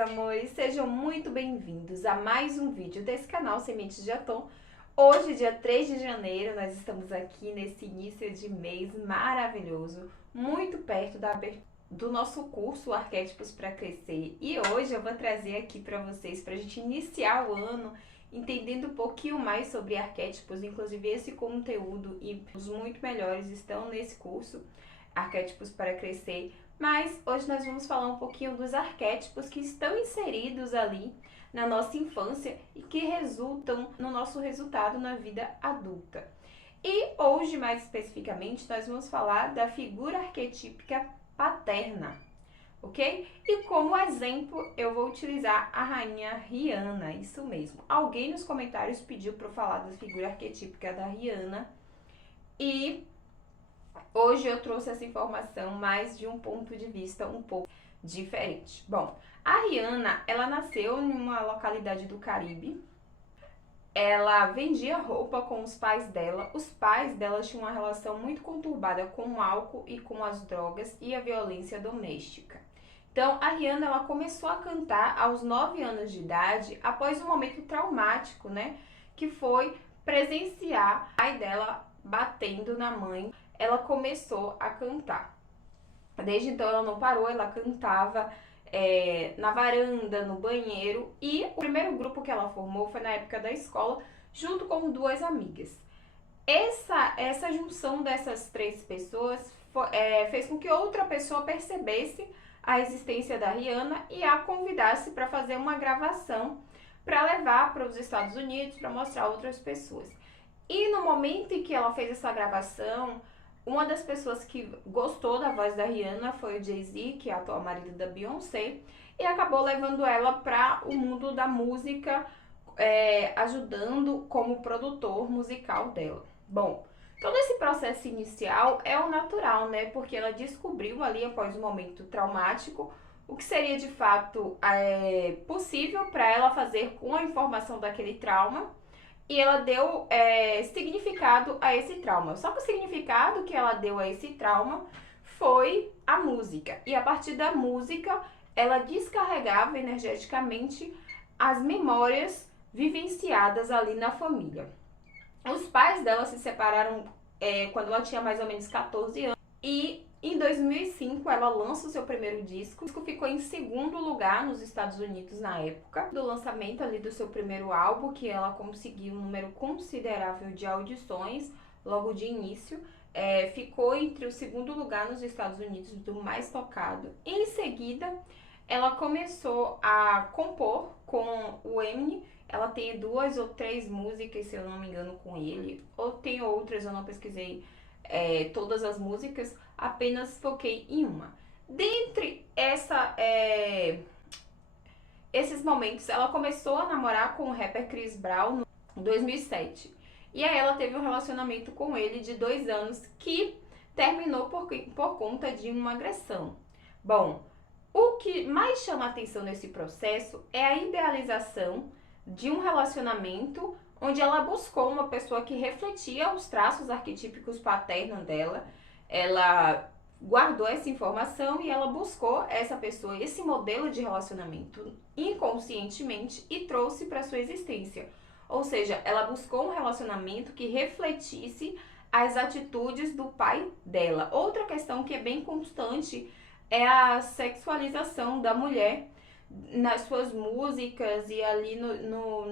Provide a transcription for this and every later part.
amores, sejam muito bem-vindos a mais um vídeo desse canal Sementes de Atom. Hoje, dia 3 de janeiro, nós estamos aqui nesse início de mês maravilhoso, muito perto do nosso curso Arquétipos para Crescer. E hoje eu vou trazer aqui para vocês, para a gente iniciar o ano entendendo um pouquinho mais sobre arquétipos. Inclusive esse conteúdo e os muito melhores estão nesse curso Arquétipos para Crescer. Mas hoje nós vamos falar um pouquinho dos arquétipos que estão inseridos ali na nossa infância e que resultam no nosso resultado na vida adulta. E hoje, mais especificamente, nós vamos falar da figura arquetípica paterna, ok? E como exemplo, eu vou utilizar a rainha Rihanna, isso mesmo. Alguém nos comentários pediu para eu falar da figura arquetípica da Rihanna e hoje eu trouxe essa informação mais de um ponto de vista um pouco diferente. Bom, a Rihanna, ela nasceu em uma localidade do Caribe. Ela vendia roupa com os pais dela. Os pais dela tinham uma relação muito conturbada com o álcool e com as drogas e a violência doméstica. Então, a Rihanna, ela começou a cantar aos 9 anos de idade, após um momento traumático, né? Que foi presenciar o pai dela batendo na mãe. Ela começou a cantar. Desde então ela não parou, ela cantava na varanda, no banheiro, e o primeiro grupo que ela formou foi na época da escola, junto com duas amigas. Essa junção dessas três pessoas fez com que outra pessoa percebesse a existência da Rihanna e a convidasse para fazer uma gravação para levar para os Estados Unidos, para mostrar a outras pessoas. E no momento em que ela fez essa gravação, uma das pessoas que gostou da voz da Rihanna foi o Jay-Z, que é o atual marido da Beyoncé, e acabou levando ela para o mundo da música, ajudando como produtor musical dela. Bom, todo esse processo inicial é o natural, né? Porque ela descobriu ali, após um momento traumático, o que seria de fato possível para ela fazer com a informação daquele trauma. E ela deu significado a esse trauma. Só que o significado que ela deu a esse trauma foi a música. E a partir da música, ela descarregava energeticamente as memórias vivenciadas ali na família. Os pais dela se separaram quando ela tinha mais ou menos 14 anos. E em 2005 ela lança o seu primeiro disco. O disco ficou em segundo lugar nos Estados Unidos na época do lançamento ali do seu primeiro álbum, que ela conseguiu um número considerável de audições logo de início. Ficou entre o segundo lugar nos Estados Unidos do mais tocado. Em seguida, ela começou a compor com o Eminem. Ela tem 2 ou 3 músicas, se eu não me engano, com ele. Ou tem outras, eu não pesquisei todas as músicas, apenas foquei em uma. Dentre esses momentos, ela começou a namorar com o rapper Chris Brown em 2007. E aí ela teve um relacionamento com ele de 2 anos que terminou por conta de uma agressão. Bom, o que mais chama atenção nesse processo é a idealização de um relacionamento onde ela buscou uma pessoa que refletia os traços arquetípicos paternos dela. Ela guardou essa informação e ela buscou essa pessoa, esse modelo de relacionamento inconscientemente e trouxe para sua existência. Ou seja, ela buscou um relacionamento que refletisse as atitudes do pai dela. Outra questão que é bem constante é a sexualização da mulher nas suas músicas e ali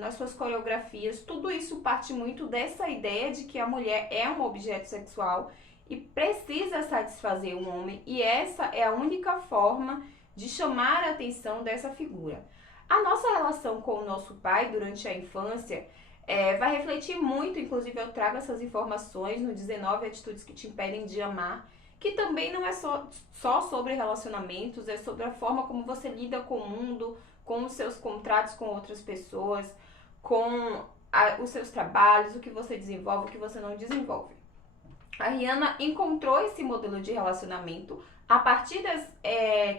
nas suas coreografias. Tudo isso parte muito dessa ideia de que a mulher é um objeto sexual e precisa satisfazer o homem, e essa é a única forma de chamar a atenção dessa figura. A nossa relação com o nosso pai durante a infância vai refletir muito, inclusive eu trago essas informações no 19 Atitudes que te Impedem de Amar, que também não é só sobre relacionamentos, é sobre a forma como você lida com o mundo, com os seus contratos com outras pessoas, com os seus trabalhos, o que você desenvolve, o que você não desenvolve. A Rihanna encontrou esse modelo de relacionamento a partir das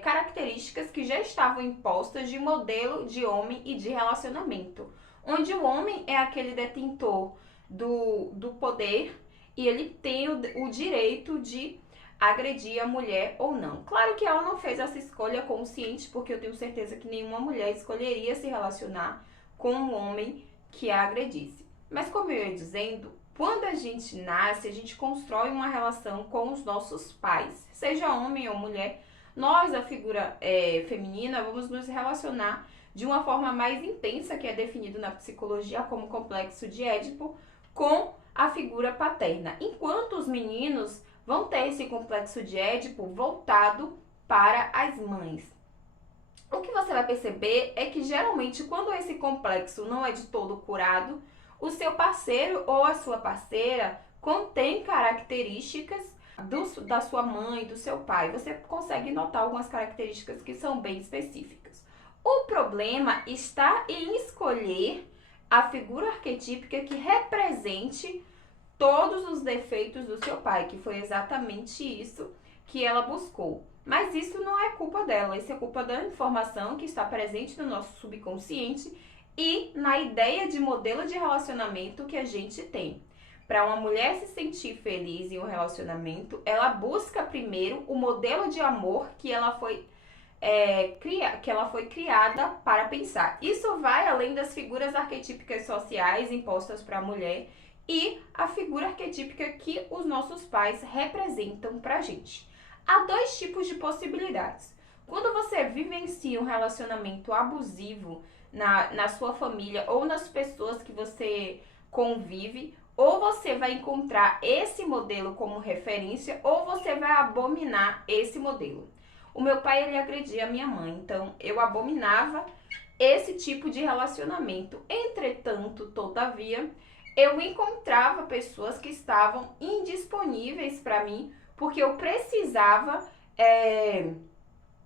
características que já estavam impostas de modelo de homem e de relacionamento, onde o homem é aquele detentor do poder e ele tem o direito de agredir a mulher ou não. Claro que ela não fez essa escolha consciente, porque eu tenho certeza que nenhuma mulher escolheria se relacionar com um homem que a agredisse. Mas como eu ia dizendo, quando a gente nasce, a gente constrói uma relação com os nossos pais, seja homem ou mulher. Nós, a figura feminina, vamos nos relacionar de uma forma mais intensa, que é definido na psicologia como complexo de Édipo, com a figura paterna. Enquanto os meninos vão ter esse complexo de Édipo voltado para as mães. O que você vai perceber é que geralmente quando esse complexo não é de todo curado, o seu parceiro ou a sua parceira contém características da sua mãe, do seu pai. Você consegue notar algumas características que são bem específicas. O problema está em escolher a figura arquetípica que represente todos os defeitos do seu pai, que foi exatamente isso que ela buscou. Mas isso não é culpa dela, isso é culpa da informação que está presente no nosso subconsciente e na ideia de modelo de relacionamento que a gente tem. Para uma mulher se sentir feliz em um relacionamento, ela busca primeiro o modelo de amor que ela foi criada para pensar. Isso vai além das figuras arquetípicas sociais impostas para a mulher e a figura arquetípica que os nossos pais representam para a gente. Há dois tipos de possibilidades. Quando você vivencia um relacionamento abusivo na sua família ou nas pessoas que você convive, ou você vai encontrar esse modelo como referência, ou você vai abominar esse modelo. O meu pai, ele agredia a minha mãe, então eu abominava esse tipo de relacionamento. Entretanto, todavia, eu encontrava pessoas que estavam indisponíveis para mim, porque eu precisava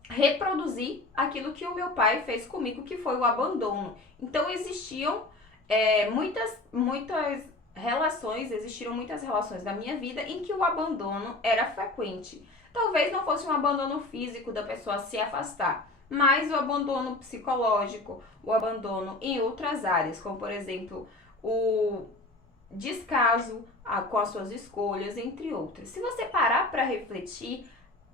reproduzir aquilo que o meu pai fez comigo, que foi o abandono. Então existiram muitas relações da minha vida em que o abandono era frequente. Talvez não fosse um abandono físico da pessoa se afastar, mas o abandono psicológico, o abandono em outras áreas, como por exemplo o descaso com as suas escolhas, entre outras. Se você parar para refletir,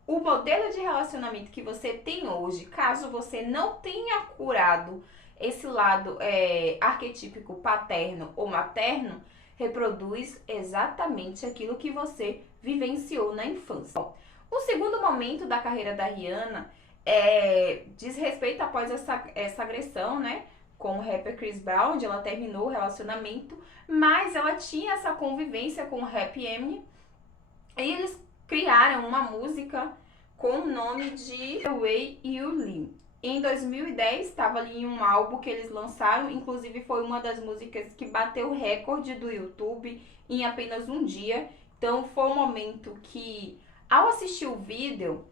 o modelo de relacionamento que você tem hoje, caso você não tenha curado esse lado arquetípico paterno ou materno, reproduz exatamente aquilo que você vivenciou na infância. O segundo momento da carreira da Rihanna diz respeito após essa agressão, né, com o rapper Chris Brown, onde ela terminou o relacionamento, mas ela tinha essa convivência com o Rap Eminem e eles criaram uma música com o nome de The Way You Live. Em 2010, estava ali em um álbum que eles lançaram, inclusive foi uma das músicas que bateu o recorde do YouTube em apenas um dia. Então foi um momento que, ao assistir o vídeo,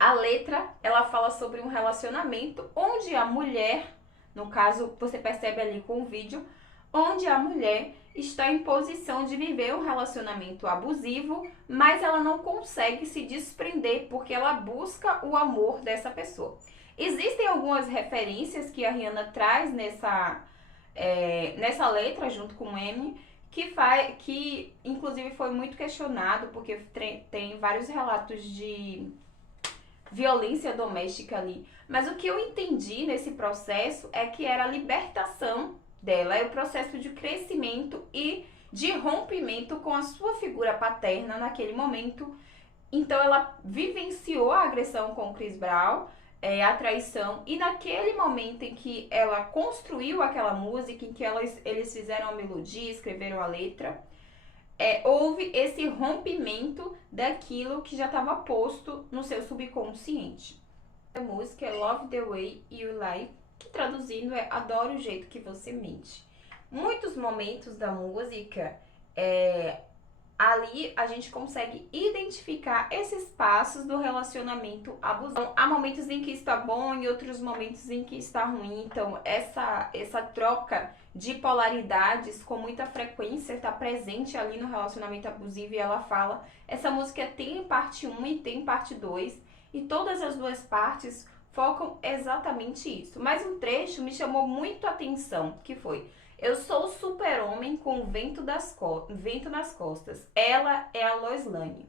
a letra, ela fala sobre um relacionamento onde a mulher, no caso, você percebe ali com o vídeo, onde a mulher está em posição de viver um relacionamento abusivo, mas ela não consegue se desprender porque ela busca o amor dessa pessoa. Existem algumas referências que a Rihanna traz nessa letra, junto com o Eminem, que inclusive foi muito questionado, porque tem vários relatos de violência doméstica ali. Mas o que eu entendi nesse processo é que era a libertação dela, é o processo de crescimento e de rompimento com a sua figura paterna naquele momento. Então ela vivenciou a agressão com o Chris Brown, a traição, e naquele momento em que ela construiu aquela música, em que eles fizeram a melodia, escreveram a letra, houve esse rompimento daquilo que já estava posto no seu subconsciente. A música é Love the Way You Lie, que traduzindo é Adoro o jeito que você mente. Muitos momentos da música, ali a gente consegue identificar esses passos do relacionamento abusivo. Então, há momentos em que está bom e outros momentos em que está ruim. Então essa troca de polaridades com muita frequência está presente ali no relacionamento abusivo, e ela fala, essa música tem parte 1 e tem parte 2, e todas as duas partes focam exatamente isso. Mas um trecho me chamou muito a atenção, que foi: eu sou o super-homem com o vento nas costas. Ela é a Lois Lane.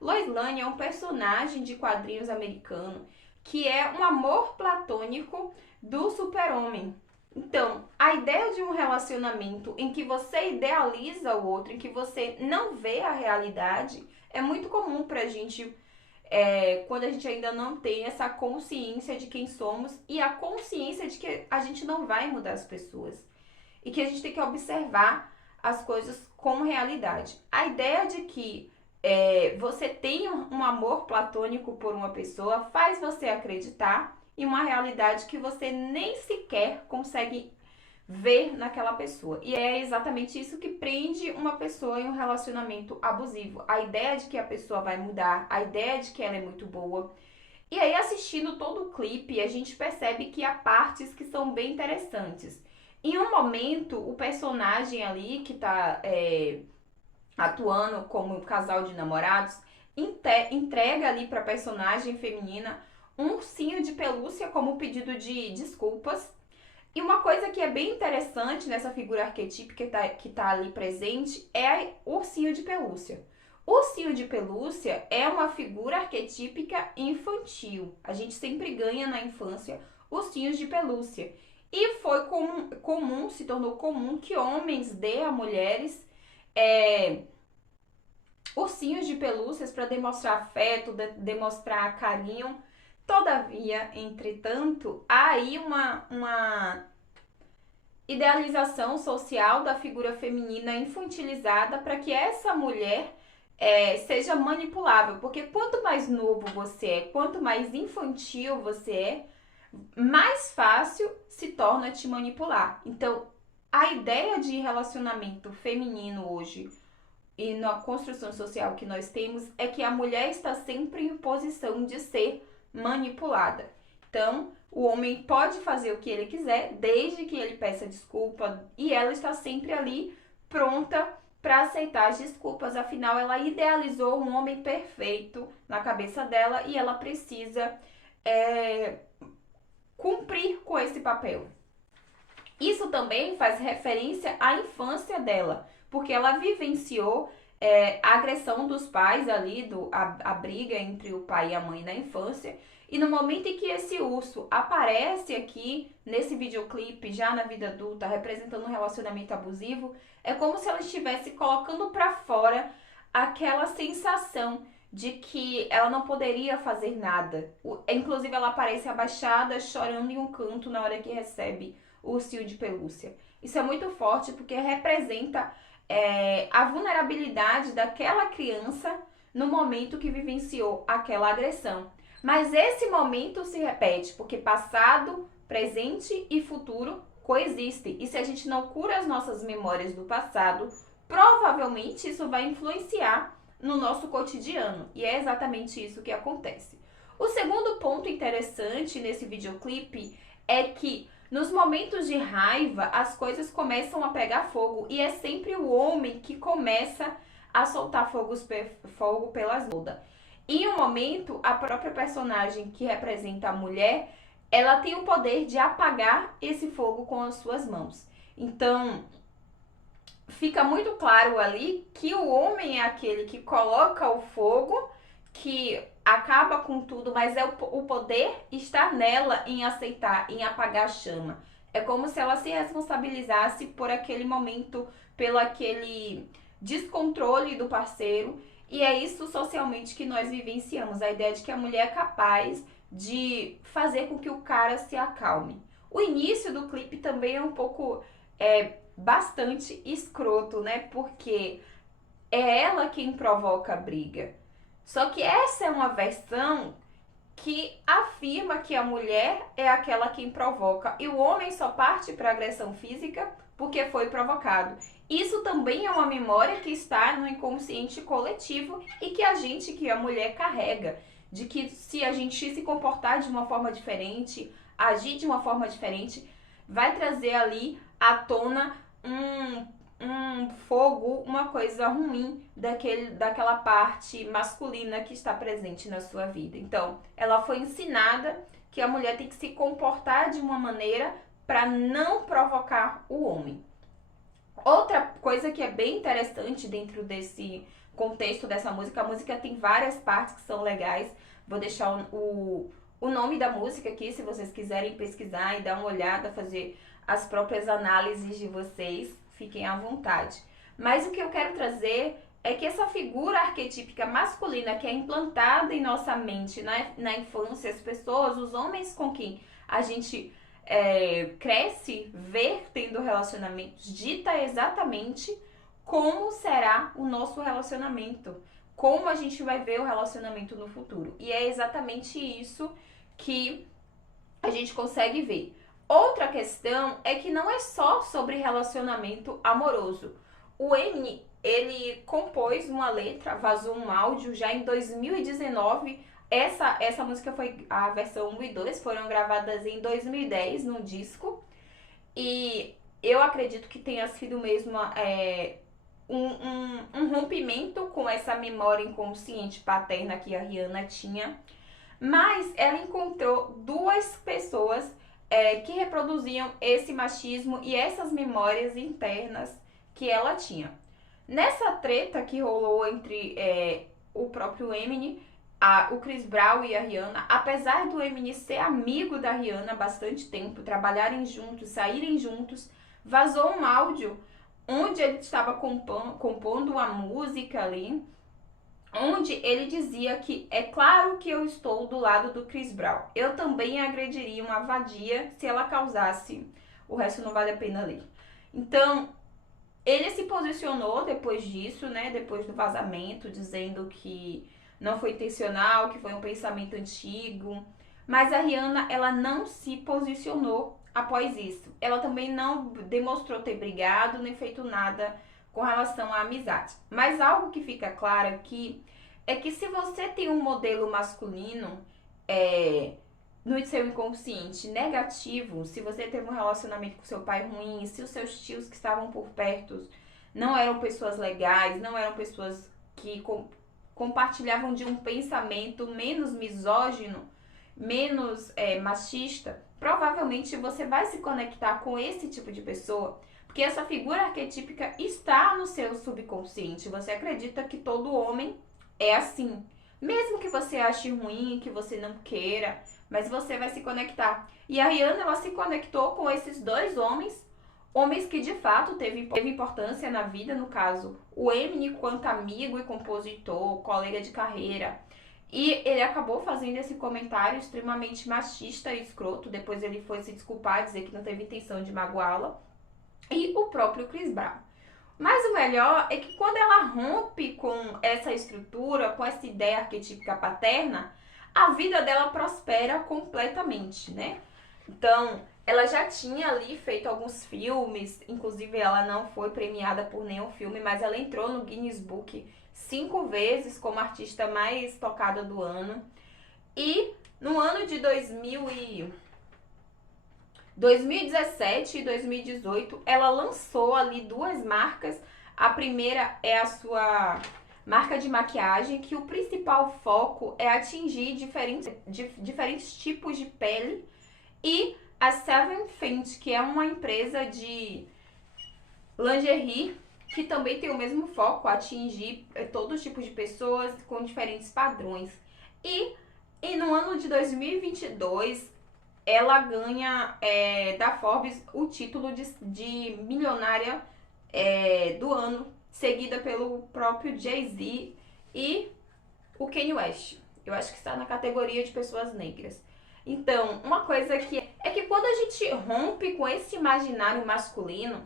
Lois Lane é um personagem de quadrinhos americano que é um amor platônico do super-homem. Então, a ideia de um relacionamento em que você idealiza o outro, em que você não vê a realidade, é muito comum pra gente quando a gente ainda não tem essa consciência de quem somos e a consciência de que a gente não vai mudar as pessoas e que a gente tem que observar as coisas como realidade. A ideia de que você tem um amor platônico por uma pessoa faz você acreditar em uma realidade que você nem sequer consegue ver naquela pessoa. E é exatamente isso que prende uma pessoa em um relacionamento abusivo. A ideia de que a pessoa vai mudar, a ideia de que ela é muito boa. E aí, assistindo todo o clipe, a gente percebe que há partes que são bem interessantes. Em um momento, o personagem ali que tá atuando como um casal de namorados entrega ali pra personagem feminina um ursinho de pelúcia como pedido de desculpas. E uma coisa que é bem interessante nessa figura arquetípica que tá ali presente é o ursinho de pelúcia. O ursinho de pelúcia é uma figura arquetípica infantil. A gente sempre ganha na infância ursinhos de pelúcia. E foi comum, se tornou comum que homens dê a mulheres ursinhos de pelúcias para demonstrar afeto, demonstrar carinho. Todavia, entretanto, há aí uma idealização social da figura feminina infantilizada para que essa mulher seja manipulável. Porque quanto mais novo você é, quanto mais infantil você é, mais fácil se torna te manipular. Então, a ideia de relacionamento feminino hoje e na construção social que nós temos é que a mulher está sempre em posição de ser manipulada. Então, o homem pode fazer o que ele quiser, desde que ele peça desculpa, e ela está sempre ali pronta para aceitar as desculpas. Afinal, ela idealizou um homem perfeito na cabeça dela e ela precisa cumprir com esse papel. Isso também faz referência à infância dela, porque ela vivenciou a agressão dos pais ali, a briga entre o pai e a mãe na infância. E no momento em que esse urso aparece aqui nesse videoclipe, já na vida adulta, representando um relacionamento abusivo, é como se ela estivesse colocando para fora aquela sensação de que ela não poderia fazer nada. Inclusive, ela aparece abaixada, chorando em um canto na hora que recebe o ursinho de pelúcia. Isso é muito forte porque representa a vulnerabilidade daquela criança no momento que vivenciou aquela agressão. Mas esse momento se repete porque passado, presente e futuro coexistem. E se a gente não cura as nossas memórias do passado, provavelmente isso vai influenciar no nosso cotidiano. E é exatamente isso que acontece. O segundo ponto interessante nesse videoclipe é que nos momentos de raiva, as coisas começam a pegar fogo e é sempre o homem que começa a soltar fogo pelas bodas. Em um momento, a própria personagem que representa a mulher, ela tem o poder de apagar esse fogo com as suas mãos. Então, fica muito claro ali que o homem é aquele que coloca o fogo, que acaba com tudo, mas o poder está nela em aceitar, em apagar a chama. É como se ela se responsabilizasse por aquele momento, pelo aquele descontrole do parceiro. E é isso socialmente que nós vivenciamos, a ideia de que a mulher é capaz de fazer com que o cara se acalme. O início do clipe também é um pouco, bastante escroto, né? Porque é ela quem provoca a briga. Só que essa é uma versão que afirma que a mulher é aquela quem provoca e o homem só parte para agressão física porque foi provocado. Isso também é uma memória que está no inconsciente coletivo e que a mulher carrega, de que se a gente se comportar de uma forma diferente, agir de uma forma diferente, vai trazer ali à tona um fogo, uma coisa ruim daquela parte masculina que está presente na sua vida. Então, ela foi ensinada que a mulher tem que se comportar de uma maneira para não provocar o homem. Outra coisa que é bem interessante dentro desse contexto dessa música. A música tem várias partes que são legais. Vou deixar o nome da música aqui, se vocês quiserem pesquisar e dar uma olhada, fazer as próprias análises de vocês, fiquem à vontade. Mas o que eu quero trazer é que essa figura arquetípica masculina que é implantada em nossa mente na infância, as pessoas, os homens com quem a gente cresce, ver tendo relacionamentos, dita exatamente como será o nosso relacionamento, como a gente vai ver o relacionamento no futuro. E é exatamente isso que a gente consegue ver. Outra questão é que não é só sobre relacionamento amoroso. O Eminem, ele compôs uma letra, vazou um áudio já em 2019. Essa música foi, a versão 1 e 2 foram gravadas em 2010 no disco. E eu acredito que tenha sido mesmo um rompimento com essa memória inconsciente paterna que a Rihanna tinha. Mas ela encontrou duas pessoas que reproduziam esse machismo e essas memórias internas que ela tinha. Nessa treta que rolou entre o próprio Eminem, o Chris Brown e a Rihanna, apesar do Eminem ser amigo da Rihanna há bastante tempo, trabalharem juntos, saírem juntos, vazou um áudio onde ele estava compondo uma música ali, onde ele dizia que é claro que eu estou do lado do Chris Brown. Eu também agrediria uma vadia se ela causasse. O resto não vale a pena ler. Então, ele se posicionou depois disso, né? Depois do vazamento, dizendo que não foi intencional, que foi um pensamento antigo. Mas a Rihanna, ela não se posicionou após isso. Ela também não demonstrou ter brigado, nem feito nada com relação à amizade. Mas algo que fica claro aqui é que se você tem um modelo masculino no seu inconsciente negativo, se você teve um relacionamento com seu pai ruim, se os seus tios que estavam por perto não eram pessoas legais, não eram pessoas que compartilhavam de um pensamento menos misógino, menos machista, provavelmente você vai se conectar com esse tipo de pessoa, porque essa figura arquetípica está no seu subconsciente. Você acredita que todo homem é assim. Mesmo que você ache ruim, que você não queira, mas você vai se conectar. E a Rihanna, ela se conectou com esses dois homens que de fato teve importância na vida, no caso, o Eminem quanto amigo e compositor, colega de carreira. E ele acabou fazendo esse comentário extremamente machista e escroto. Depois ele foi se desculpar, dizer que não teve intenção de magoá-la. E o próprio Chris Brown. Mas o melhor é que quando ela rompe com essa estrutura, com essa ideia arquetípica paterna, a vida dela prospera completamente, né? Então, ela já tinha ali feito alguns filmes, inclusive ela não foi premiada por nenhum filme, mas ela entrou no Guinness Book 5 vezes como artista mais tocada do ano. E no ano de 2017 e 2018, ela lançou ali duas marcas. A primeira é a sua marca de maquiagem, que o principal foco é atingir diferentes tipos de pele. E a Seven Fenty, que é uma empresa de lingerie, que também tem o mesmo foco, atingir todo tipo de pessoas com diferentes padrões. E no ano de 2022, ela ganha da Forbes o título de milionária do ano, seguida pelo próprio Jay-Z e o Kanye West. Eu acho que está na categoria de pessoas negras. Então, uma coisa é que quando a gente rompe com esse imaginário masculino,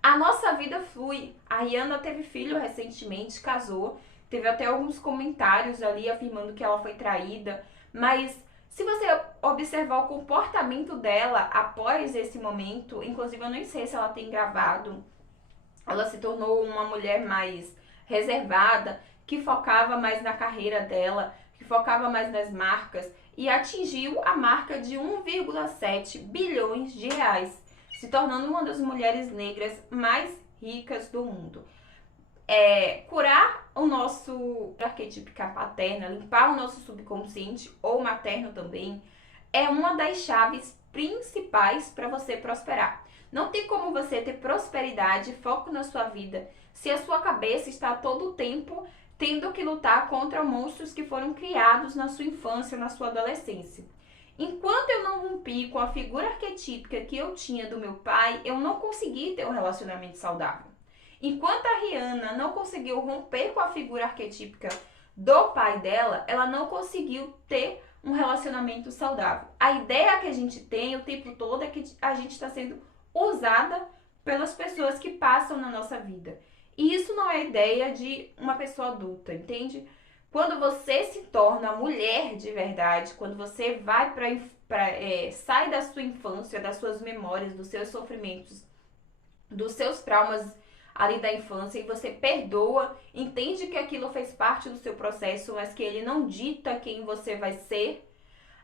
a nossa vida flui. A Rihanna teve filho recentemente, casou, teve até alguns comentários ali afirmando que ela foi traída, mas se você observar o comportamento dela após esse momento, inclusive eu nem sei se ela tem gravado, ela se tornou uma mulher mais reservada, que focava mais na carreira dela, que focava mais nas marcas e atingiu a marca de 1,7 bilhões de reais, se tornando uma das mulheres negras mais ricas do mundo. Curar o nosso arquetípica paterna, limpar o nosso subconsciente ou materno também, é uma das chaves principais para você prosperar. Não tem como você ter prosperidade, foco na sua vida, se a sua cabeça está todo o tempo tendo que lutar contra monstros que foram criados na sua infância, na sua adolescência. Enquanto eu não rompi com a figura arquetípica que eu tinha do meu pai, eu não consegui ter um relacionamento saudável. Enquanto a Rihanna não conseguiu romper com a figura arquetípica do pai dela, ela não conseguiu ter um relacionamento saudável. A ideia que a gente tem o tempo todo é que a gente está sendo usada pelas pessoas que passam na nossa vida. E isso não é ideia de uma pessoa adulta, entende? Quando você se torna mulher de verdade, quando você vai sai da sua infância, das suas memórias, dos seus sofrimentos, dos seus traumas ali da infância, e você perdoa, entende que aquilo fez parte do seu processo, mas que ele não dita quem você vai ser,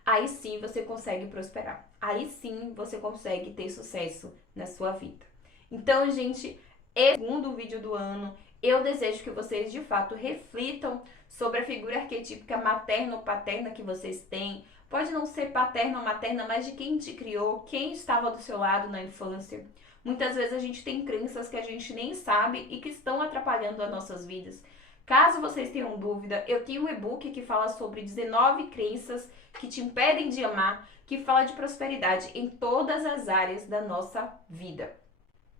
aí sim você consegue prosperar. Aí sim você consegue ter sucesso na sua vida. Então, gente, esse segundo vídeo do ano, eu desejo que vocês de fato reflitam sobre a figura arquetípica materna ou paterna que vocês têm. Pode não ser paterna ou materna, mas de quem te criou, quem estava do seu lado na infância. Muitas vezes a gente tem crenças que a gente nem sabe e que estão atrapalhando as nossas vidas. Caso vocês tenham dúvida, eu tenho um e-book que fala sobre 19 crenças que te impedem de amar, que fala de prosperidade em todas as áreas da nossa vida.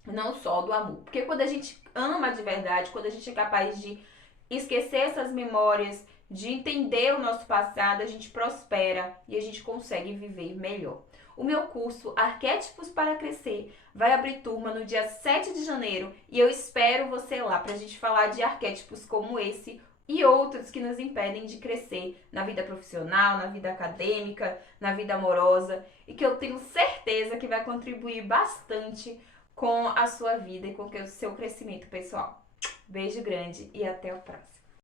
Não só do amor. Porque quando a gente ama de verdade, quando a gente é capaz de esquecer essas memórias, de entender o nosso passado, a gente prospera e a gente consegue viver melhor. O meu curso Arquétipos para Crescer vai abrir turma no dia 7 de janeiro e eu espero você lá para a gente falar de arquétipos como esse e outros que nos impedem de crescer na vida profissional, na vida acadêmica, na vida amorosa e que eu tenho certeza que vai contribuir bastante com a sua vida e com o seu crescimento pessoal. Beijo grande e até o próximo.